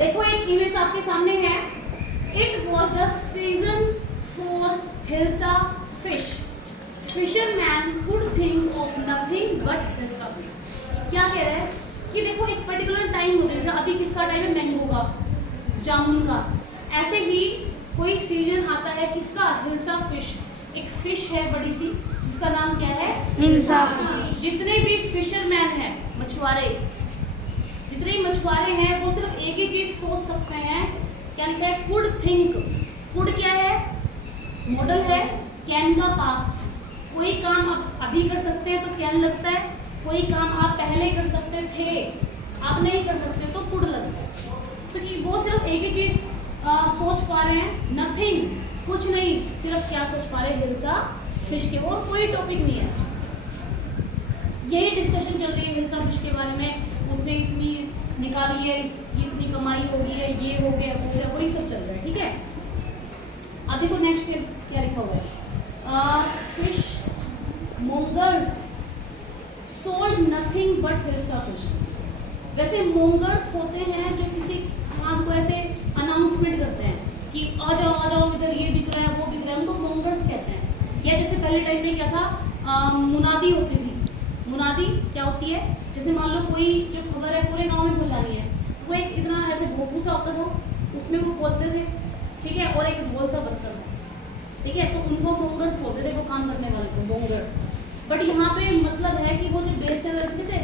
देखो एक इमेज आपके सामने है। It was the season for hilsa fish, fisherman could think of nothing but hilsa fish. क्या कह रहा है कि देखो एक पर्टिकुलर टाइम होता है, जैसे अभी किसका टाइम है, मैंगो का, जामुन का। ऐसे ही कोई सीजन आता है किसका, हिल्सा फिश। एक फिश है बड़ी सी जिसका नाम क्या है, हिल्सा। जितने भी फिशरमैन हैं, मछुआरे, जितने भी मछुआरे हैं वो सिर्फ एक ही चीज सोच सकते हैं, क्या लिखा है, कुड थिंक। कुड क्या है, मॉडल है, कैन का पास्ट। कोई काम आप अभी कर सकते हैं तो कैन लगता है, कोई काम आप पहले कर सकते थे आप नहीं कर सकते तो कुड लगता है। तो कि वो सिर्फ एक ही चीज सोच पा रहे हैं, नथिंग, कुछ नहीं, सिर्फ क्या सोच पा रहे हैं, हिल्सा फिश के, और कोई टॉपिक नहीं है। यही डिस्कशन चल रही है हिल्सा फिश के बारे में। उसने इतनी निकाली है, इतनी कमाई हो गई है, ये हो गया वो गया, वही सब चल रहा है। ठीक है, अब देखो नेक्स्ट क्या लिखा हुआ है, fish mongers sold nothing but hilsa fish. वैसे मोंगर्स होते हैं जो किसी काम को ऐसे अनाउंसमेंट करते हैं कि आ जाओ इधर, ये बिक रहा है वो बिक रहा है, उनको मोंगर्स कहते हैं। या जैसे पहले टाइम में क्या था, मुनादी होती थी। मुनादी क्या होती है, जैसे मान लो कोई जो खबर है पूरे गांव में पहुंचानी है, तो वो एक इतना ऐसे भोपू सा होता था, उसमें वो बोलते थे, ठीक है, और एक ढोल सा बजता था, ठीक है, तो उनको मोंगर्स बोलते थे, वो काम करने वाले को मोंगर्स। बट यहाँ पे मतलब है कि वो जो बेचते हुए थे,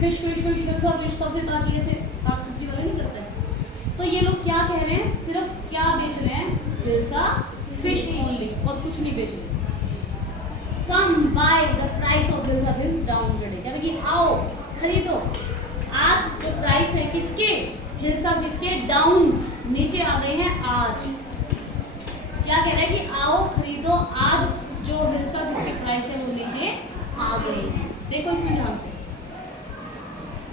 फिश फिश फिश फिश सबसे ताजी ऐसे साग सब्जी वाले नहीं करता है। तो ये लोग क्या कह रहे हैं, सिर्फ क्या बेच रहे हैं, हिल्सा फिश ओनली, और कुछ नहीं बेच रहे। Come by the price of hilsa fish down today, यानी कि आओ खरीदो, आज जो प्राइस है किसके, हिल्सा फिश के, डाउन नीचे आ गए हैं आज। क्या कह रहा है कि आओ खरीदो, आज जो हिल्सा फिश के प्राइस है वो नीचे आ गए हैं। देखो इसमें ध्यान से,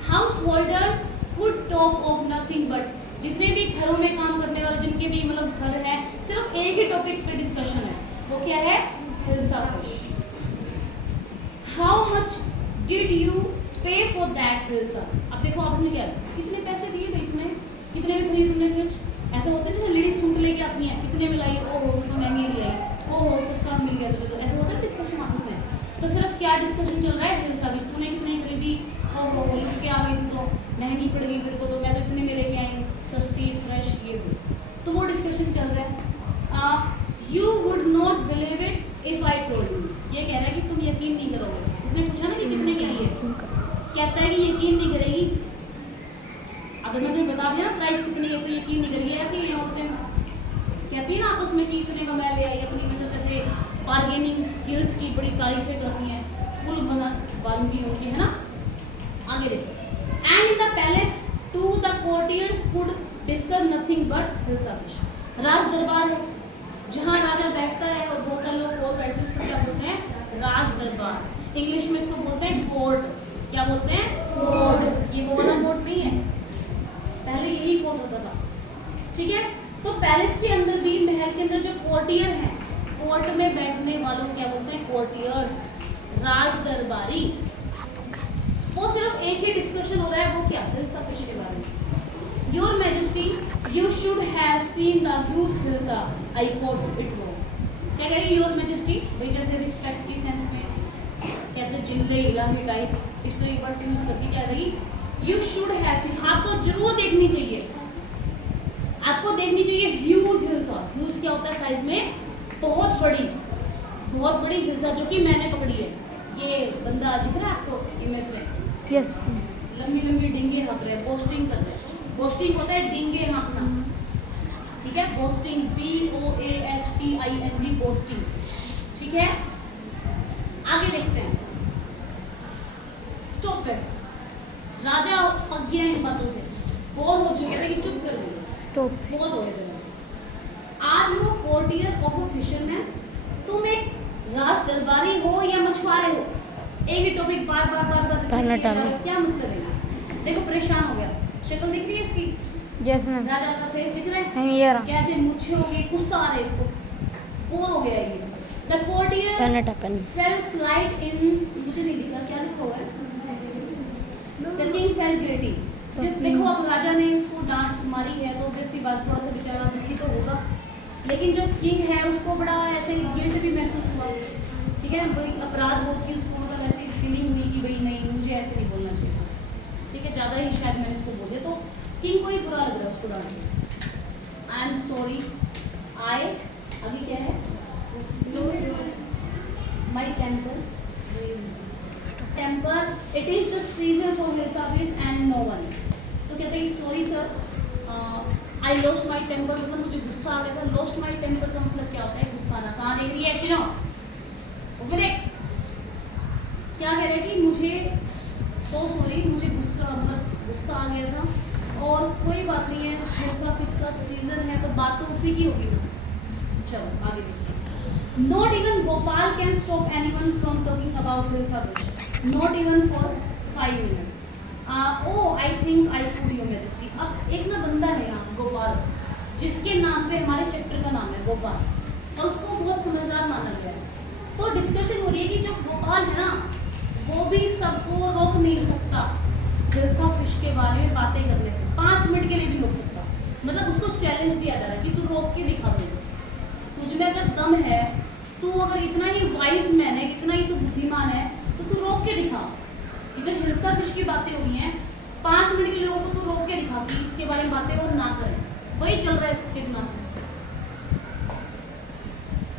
house holders could talk of nothing but, जितने भी घरों में काम करने वाले जिनके भी मतलब घर है, सिर्फ एक ही टॉपिक पे डिस्कशन है, वो क्या है, hilsa fish. How much did you पे फॉर दैट हिल्सा। अब देखो आपस में क्या है, कितने पैसे दिए थे, इतने, कितने में खरीदी तुमने फिश। ऐसा होता है जैसे लेडीज सूट लेके आती हैं, कितने में लाई, ओहो तो महंगी ले आई, ओहो सस्ता मिल गया तुझे, तो ऐसा होता है डिस्कशन आपस में। तो सिर्फ क्या डिस्कशन चल रहा है, हिल्सा फिश, तूने कितने खरीदी, ओहो लुट के आ गई तू, तो महंगी पड़ गई तेरे को, तो मैं तो इतने में लेके आई, सस्ती फ्रेश ये तो वो डिस्कशन चल रहा है। You would not believe it if I told you, ये कह रहा है कि तुम यकीन नहीं करोगे। इसने पूछा ना कि कितने की आई है, कहता है कि यकीन नहीं करेगी, अगर मैं तुम्हें बता दिया प्राइस कितनी है तो यकीन नहीं करेगी। ऐसे ही औरतें कहती है ना आपस में कि इतने का मैं ले आई, अपनी मतलब ऐसे बार्गेनिंग स्किल्स की बड़ी तारीफें करती हैं, फुल बना बालूंगी होती है ना। आगे देखो, and in the palace to the courtiers could discuss nothing but hilsa fish. राज दरबार है जहाँ राजा बैठता है और बहुत सारे लोग और बैठते हैं, उसको क्या बोलते हैं, राज दरबार। इंग्लिश में इसको बोलते हैं कोर्ट। क्या बोलते हैं, कोर्ट। ये वो वाला कोर्ट नहीं है, पहले यही कोर्ट होता था, ठीक है। तो पैलेस के अंदर भी, महल के अंदर जो कोर्टियर हैं, कोर्ट में बैठने वालों को क्या बोलते हैं, कोर्टियर्स, राज दरबारी। वो सिर्फ एक ही डिस्कशन हो रहा है, वो क्या, हिल्सा फिश के बारे में। Your majesty you should have seen the huge hilsa I quote it was. क्या कह रही है योर मैजेस्टी, भाई जैसे रिस्पेक्ट की सेंस में कहते हैं, जिल्ले इलाही टाइप, इस तरह वर्ड्स यूज करके क्या रही, यू शुड हैव सीन, आपको जरूर देखनी चाहिए, आपको देखनी चाहिए ह्यूज हिल्सा। ह्यूज क्या होता है, साइज में बहुत बड़ी हिल्सा, जो कि मैंने पकड़ी है। ये बंदा दिख रहा है आपको इमेज में, यस, लंबी लंबी डिंगे हाँक रहे हैं, बोस्टिंग कर रहे हैं। बोस्टिंग होता है डिंगे हाँकना, ठीक है, बोस्टिंग, BOASTING, बोस्टिंग, ठीक है। आगे देखते हैं, स्टॉप इट, राजा पक गया इन बातों से, बोर हो चुके थे कि चुप कर गए, स्टॉप, बहुत हो गए। Are you courtier of a fisherman, तुम एक राज दरबारी हो या मछुआरे हो, एक ही टॉपिक बार बार क्या मतलब है। देखो परेशान हो गया, शक्ल दिख रही है इसकी, यस मैम, राजा का फेस दिख रहा है, ये रहा, कैसे मूछें हो गई, गुस्सा आ रहा है इसको, बोर हो गया ये। The courtier fail slide in, मुझे नहीं दिख रहा क्या लिखा हुआ है, द किंग फेल गिल्टी। देखो अब राजा ने उसको डांट मारी है सी बात, थोड़ा सा बेचारा दुखी तो होगा, लेकिन जो किंग है उसको बड़ा ऐसे गिल्ट भी महसूस हुआ, ठीक है, भाई अपराध बोध की उसको मतलब ऐसी फीलिंग हुई कि भाई नहीं मुझे ऐसे नहीं बोलना चाहिए, ठीक है, ज़्यादा ही शायद मैंने इसको बोल दिया, तो किंग को ही बुरा लग रहा है उसको डांट के। आई एम सॉरी, आई आगे क्या है, my temper, it is the season for hill service and no one. तो कहते हैं sorry sir, I lost my temper, मतलब मुझे गुस्सा आ गया था। लॉस्ट माई टेम्पर का मतलब क्या होता है, गुस्सा आना। कहाँ देख रही है शिनो, क्या कह रहे हैं कि मुझे सो सॉरी, मुझे गुस्सा आ गया था, और कोई बात नहीं है, हिल सर्विस का सीजन है तो बात तो उसी की होगी ना। चलो आगे देखते हैं। Not even Gopal can stop anyone from talking about hill service, not even for 5 minute. Oh I think I could your majesty. अब एक ना बंदा है यहाँ गोपाल, जिसके नाम पे हमारे चैप्टर का नाम है गोपाल, और उसको बहुत समझदार माना गया है। तो डिस्कशन हो रही है कि जो गोपाल है ना, वो भी सबको रोक नहीं सकता हिल्स ऑफ फिश के बारे में बातें करने से, 5 मिनट के लिए भी रोक सकता। मतलब उसको चैलेंज दिया जा रहा है कि तू रोक के दिखा दे, तुझ में अगर दम है, तू अगर इतना ही वाइज मैन है, इतना ही तू बुद्धिमान है, तो तू रोक के दिखा। ये जो हिल्स ऑफ फिश की बातें हो रही हैं, 5 मिनट के लोगों को तू रोक के दिखा कि इसके बारे में बातें वो ना करें, वही चल रहा है इसके दिमाग में।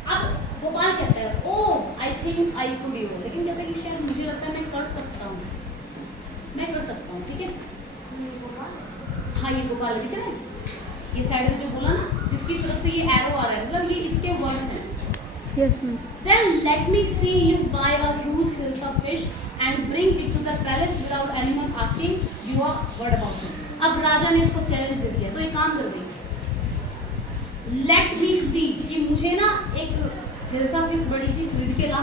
अब गोपाल कहता है oh I think I could you, लेकिन कहता है कि शायद मुझे लगता है मैं कर सकता हूँ, मैं कर सकता हूँ, ठीक है। हाँ ये गोपाल दिख रहा है, ये साइड में जो बोला ना, जिसकी तरफ से ये एरो आ रहा है, मतलब ये इसके वर्ड्स हैं। Yes, ma'am. Then let me see you buy a huge hill of fish and bring it to the palace without anyone asking you a word about it. अब राजा ने इसको चैलेंज दे दिया, तो एक काम कर देंगे, लेट मी सी, कि मुझे ना एक हिल्स ऑफ फिश बड़ी सी खरीद के ला,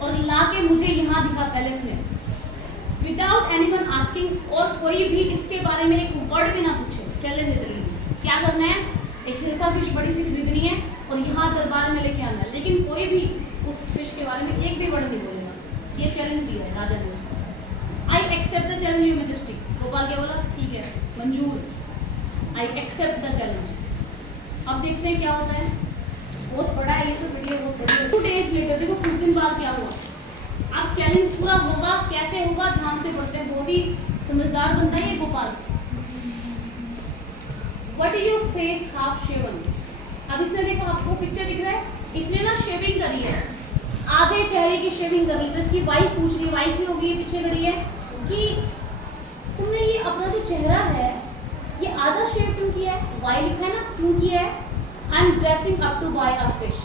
और ला के मुझे यहाँ दिखा पैलेस में, विदाउट एनीवन आस्किंग, और कोई भी इसके बारे में एक वर्ड भी ना पूछे। चैलेंज दे रही हूँ, क्या करना है, एक हिल्स ऑफ फिश बड़ी सी खरीदनी है और यहाँ दरबार में लेके आना है, लेकिन कोई भी उस फिश के बारे में एक भी वर्ड नहीं बोलेगा। ये चैलेंज दिया है राजा ने उसको। I accept the challenge your majesty. Gopal क्या बोला, ठीक है मंजूर, आई एक्सेप्ट द चैलेंज। अब देखते हैं क्या होता है, बहुत बड़ा है ये तो वीडियो, बहुत बड़ी। 2 days लेटर, देखो कुछ दिन बाद क्या हुआ। अब चैलेंज पूरा होगा, कैसे होगा ध्यान से पढ़ते हैं, बहुत ही समझदार बंदा है ये Gopal. What is your face half shaven? अब इसने देखो, आपको पिक्चर दिख रहा है, इसने ना शेविंग करी है, आधे चेहरे की शेविंग करी। तो इसकी वाइफ पूछ रही है, वाइफ भी होगी, पीछे खड़ी है, कि तुमने ये अपना जो चेहरा है ये आधा शेव क्यों किया है, वाई लिखा है ना, क्यों किया है। I am dressing up to buy a fish.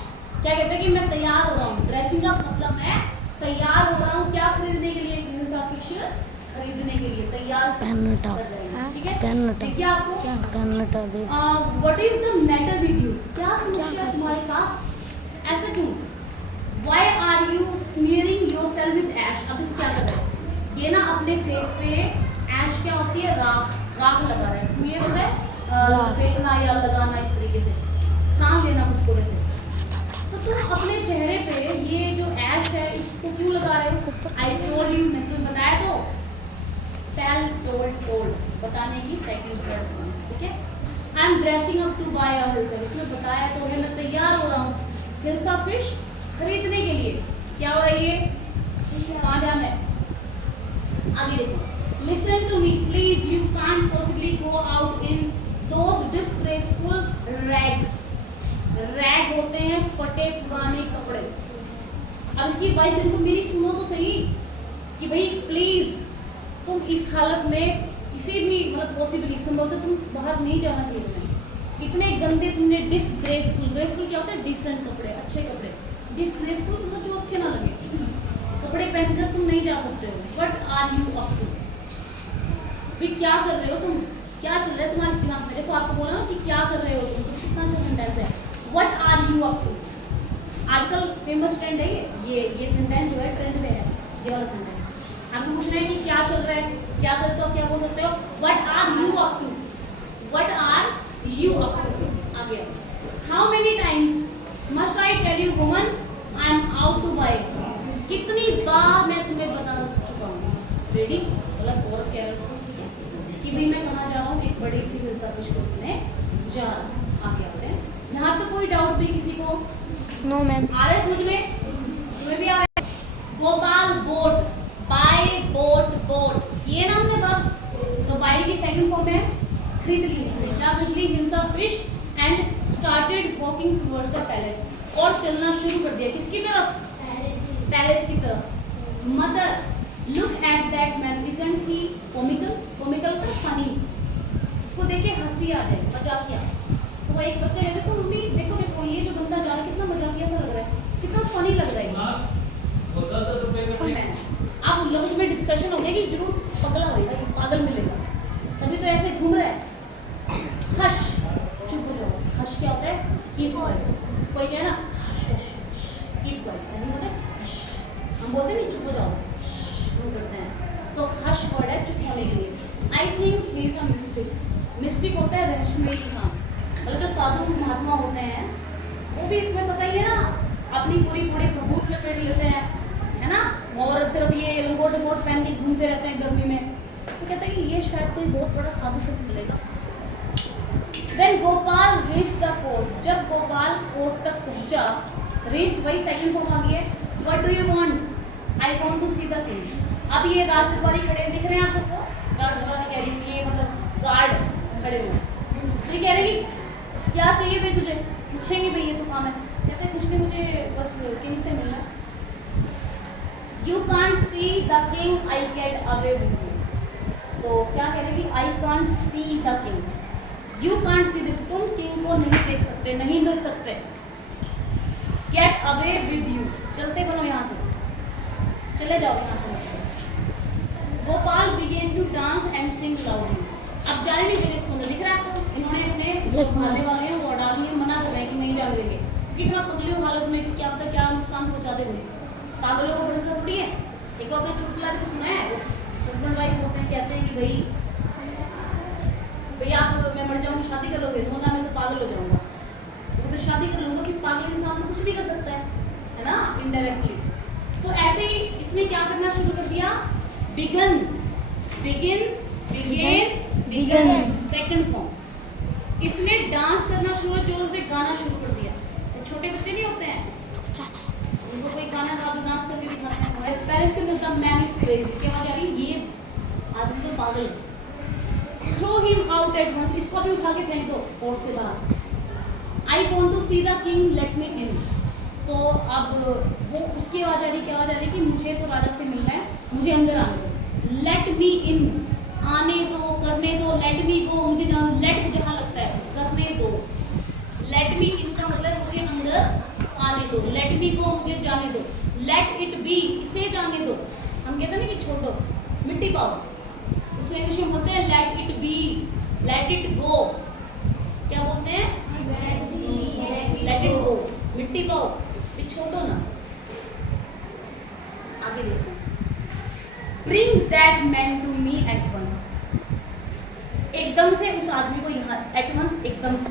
क्या कहते हैं कि मैं तैयार हो रहा हूँ, ड्रेसिंग का मतलब है तैयार हो रहा हूँ, क्या खरीदने के लिए, हिल्स ऑफ फिश खरीदने के लिए तैयार कर रही हूं, ठीक है। देखिए आपको what is the matter with you, क्या समस्या है तुम्हारे साथ, ऐसा क्यों, why are you smearing yourself with ash. अब क्या कर रहे हो, ये ना अपने फेस पे ऐश क्या होती है, राख लगा रहा है, स्मीयर है फेंकना या लगाना, इस तरीके से सांस लेना खुद को वैसे। तो तुम अपने चेहरे पे ये जो ऐश है इसको क्यों लगा रहे हो। आई टोल्ड यू, मैं तुम्हें बताया तो, टेल टोल्ड बताने की सेकंड वर्ड, ठीक है। I am dressing up to buy a hills of fish, मैं बताया तो है, मैं तैयार हो रहा हूँ हिल्स ऑफ फिश खरीदने के लिए। क्या हो रही है, कहाँ ध्यान है, आगे देखो। Listen to me please, you can't possibly go out in those disgraceful rags. Rag होते हैं फटे पुराने कपड़े। अब इसकी वाइफ इनको मेरी सुनो तो सही, कि भाई प्लीज तुम इस हालत में किसी भी मतलब पॉसिबली संभवतः तुम बाहर नहीं जाना चाहिए तुम्हें। इतने गंदे तुमने डिसग्रेसफुल, ग्रेसफुल क्या होता है, डिसेंट कपड़े, अच्छे कपड़े, डिसग्रेसफुल मतलब जो अच्छे ना लगे कपड़े पहनकर तुम नहीं जा सकते हो। What are you up to, भी क्या कर रहे हो तुम, क्या चल रहा है तुम्हारे दिमाग में। देखो आपको बोला ना कि क्या कर रहे हो तुम, तो कितना अच्छा सेंटेंस है, what are you up to. आजकल फेमस ट्रेंड है ये सेंटेंस जो है ट्रेंड में है, ये वाला सेंटेंस। आपको पूछ रहे हैं कि क्या चल रहा है, क्या करते हो, क्या बोल सकते हो, what are you up to, what are you up to. आगे, how many times must I tell you woman I am out to buy. कितनी बार मैं तुम्हें बता चुका हूँ, रेडी मतलब औरत कह रहे उसको, ठीक है, कि भाई मैं कहाँ जा रहा हूँ, एक बड़ी सी हिल्स ऑफ फिश खरीदने जार। आगे आते हैं, यहाँ पे कोई डाउट भी किसी को? No ma'am. आ रहा है समझ में? तुम्हें भी आ रहा है? Gopal boat, bye boat, boat ये ना हमने वर्ब्स, तो बाय की सेकंड फॉर्म है खरीद ली। इसने क्या खरीद ली? हिंसा fish and started walking towards the palace, और चलना शुरू कर दिया किसकी तरफ? पैलेस की तरफ। Mother look at that man, isn't he comical? Comical पर फनी, इसको देख के हंसी आ जाए, मजाकिया। तो वो एक बच्चा कहता है मम्मी देखो देखो ये जो बंदा जा रहा है कितना मजाकिया सा लग रहा है, कितना फनी लग रहा है। आप उन लोगों में डिस्कशन हो गया कि जरूर पगला होगा, ये पागल मिलेगा, तभी तो ऐसे घूम रहा है। हश, चुप हो जाओ। हश क्या होता है? Keep quiet. कोई कहे ना हश हश, कीप क्वाइट, हम बोलते हैं हश, हम बोलते नहीं चुप हो जाओ, हम करते हैं। तो हश वर्ड है चुप होने के लिए। I think he is a mistake. Mistake होता है रहस्यमय इंसान, मतलब जो साधु महात्मा होते हैं वो भी तुम्हें पता ही है ना, अपनी पूरी पूरी भभूत लपेट लेते हैं, है ना, और सिर्फ ये लंगोट लंगोट पहन के घूमते रहते हैं गर्मी में। तो कहता है कि ये शायद कोई बहुत बड़ा साधु संत मिलेगा। When Gopal reached the court, जब गोपाल कोर्ट तक पहुंचा, reached वही सेकंड फॉर्म आ गई है। What do you want? I want to see the king. अब ये राजदरबारी खड़े दिख रहे हैं आप सबको? राजदरबारी कह रही है, ये मतलब गार्ड खड़े हुए। तो ये कह रहे हैं कि क्या चाहिए भाई तुझे? पूछेंगे भाई ये तो काम है। कहते हैं कुछ नहीं, मुझे बस किंग से मिलना है। You can't see the king, I get away with you. तो क्या कह रहे हैं कि I can't see the king. You can't see the, तुम किंग को नहीं देख सकते, नहीं मिल सकते। Get away with you, चलते बनो यहाँ से, चले जाओ यहाँ से। Gopal began to dance and sing loudly. अब जाने नहीं मेरे इसको दिख रहा है आपको, इन्होंने अपने जो भाले वाले हैं वो डाल लिए, मना कर रहे हैं कि नहीं जाने देंगे। कितना पगली हालत में क्या पता क्या नुकसान पहुँचाते हुए। पागलों को भरोसा थोड़ी है। एक बार आपने चुटकुला भी सुना है, हस्बैंड वाइफ होते हैं, कहते हैं कि भाई आप मैं मर जाऊंगी शादी कर लोगे? तो ना मैं तो पागल हो जाऊंगा, तो फिर शादी कर लूंगा कि पागल इंसान तो कुछ भी कर सकता है ना, इनडायरेक्टली। तो ऐसे ही इसने क्या करना शुरू कर दिया? Began, begin, began, begun, second form. इसने डांस करना शुरू, जोर से गाना शुरू कर दिया। तो छोटे बच्चे नहीं होते हैं, उनको कोई गाना गा दो, डांस करके दिखाते हैं। पैरिस के अंदर मैन इज क्रेजी, क्या आ जा रही? ये आदमी तो पागल। Throw him out at once, इसको भी उठा के फेंक दो कोर्ट से बाहर। I want to see the king, let me in. तो अब वो उसकी आवाज आ रही, क्या आवाज आ रही कि मुझे तो राजा से मिलना है, मुझे अंदर आने दो। लेट मी इन, आने दो, करने दो। लेट मी गो, मुझे जहाँ लेट जहाँ लगता है करने दो। लेट मी इन का मतलब मुझे अंदर आने दो। लेट मी गो, मुझे जाने दो। लेट इट बी, इसे जाने दो। हम कहते हैं ना कि छोड़ दो, मिट्टी पाओ, उसको इंग्लिश में बोलते हैं let it be, let it go. क्या बोलते हैं? लेट इट गो, मिट्टी पाओ, ये छोड़ो ना। आगे देखो, bring that man to me at once. एकदम से उस आदमी को यहाँ, एट वंस एकदम से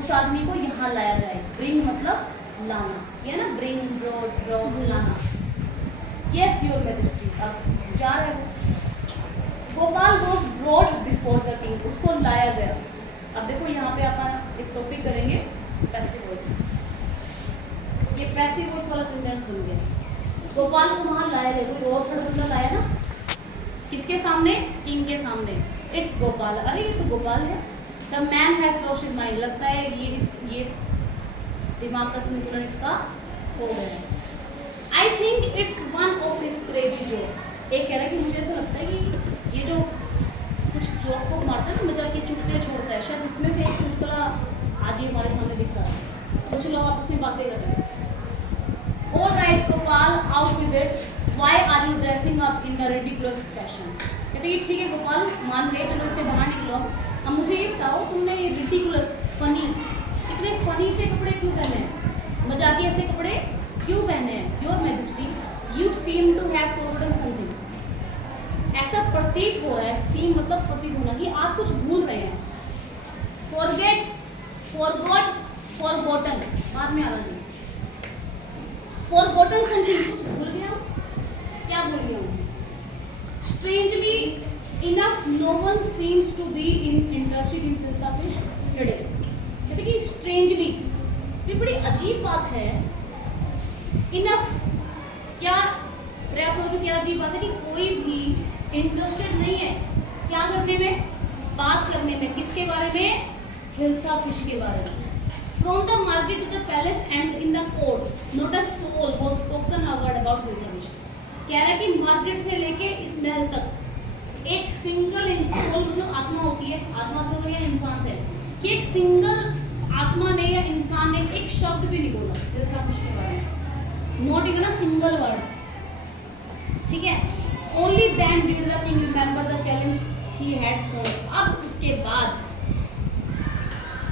उस आदमी को यहाँ लाया जाए। ब्रिंग मतलब लाना, ये ना ब्रिंग, ब्रॉड, ब्रॉड, लाना। Yes your majesty. अब जा रहा है वो। Gopal was broad before the king, उसको लाया गया। अब देखो यहाँ पे आप एक टॉपिक करेंगे पैसिव वॉइस। ये पैसिव वॉइस वाला सेंटेंस बन गया। गोपाल को वहाँ लाया गया, कोई और थोड़ा बंदा लाया ना, किसके सामने? किंग के सामने। इट्स गोपाल, अरे ये तो गोपाल है। The man has lost his mind, लगता है ये दिमाग का संतुलन इसका हो गया। I think it's one of his crazy joke. एक कह रहा है कि मुझे ऐसा लगता है कि ये जो कुछ जोक को मारता है ना, मजाक के चुटकुले छोड़ता है, शायद उसमें से एक चुटकुला आज ही हमारे सामने दिख रहा है। कुछ लोग आपस में बातें कर रहे हैं। All right, Gopal, out with it. Why are you dressing up in a ridiculous fashion? कहते हैं ठीक है गोपाल, मान गए, चलो इससे बाहर निकलो। अब मुझे ये बताओ, तुमने ये ridiculous, funny, इतने funny से कपड़े क्यों पहने हैं? मजाकिया से कपड़े क्यों पहने हैं? Your Majesty, you seem to have forgotten something. ऐसा प्रतीत हो रहा है, seem मतलब प्रतीत होना, कि आप कुछ भूल रहे हैं। Forget, forgot, forgotten, बाद में आना चाहिए। Forgotten something, कुछ भूल गया हूँ? क्या भूल गया हूँ? Strangely enough, no one seems to be interested in Filsa fish today. अजीब बात है, इनफ, क्या पर्याप्त होने पे क्या अजीब बात है कि कोई भी इंटरेस्टेड नहीं है क्या करने में, बात करने में, किसके बारे में, हिल्सा फिश के बारे में। From the market to the palace and in the court not a soul was spoken a word about hilsa fish. कह रहा है कि मार्केट से लेके इस महल तक एक सिंगल सोल मतलब आत्मा होती है, आत्मा से या इंसान से, कि एक सिंगल आत्मा ने या इंसान ने एक शब्द भी नहीं बोला हिल्सा फिश के बारे में, not even a single word. ठीक है, only then did the king remember the challenge he had thrown. अब उसके बाद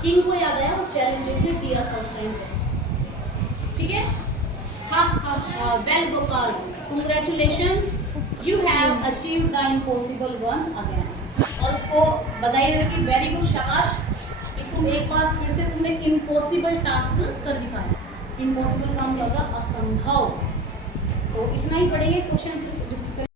किंग को याद आया वो चैलेंज उसने दिया था उस टाइम पे। ठीक है, हा हा हा, well Gopal, congratulations, you have achieved the impossible once again. और उसको बधाई दे कि वेरी गुड, शाबाश कि तुम एक बार फिर से तुमने इम्पॉसिबल टास्क कर दिखाया। इम्पॉसिबल काम क्या होता है, असंभव। तो इतना ही पढ़ेंगे क्वेश्चन